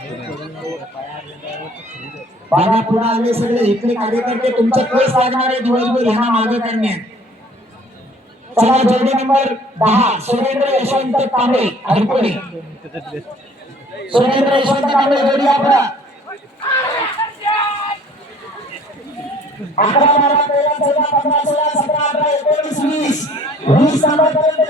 बाबा पुन्हा आम्ही सगळे इकडे कार्यकर्ते तुमचे पैस लागणार आहे दिवसभर ह्यांना मागे करणे चला जोडी नंबर दहा सुरेंद्र यशवंत पांडे हरपुणे सुरेंद्र यशवंत पांडे जोडी आपला अकरा बारा तेरा चौदा पंधरा सोळा सतरा अकरा एकोणीस वीस वीस पर्यंत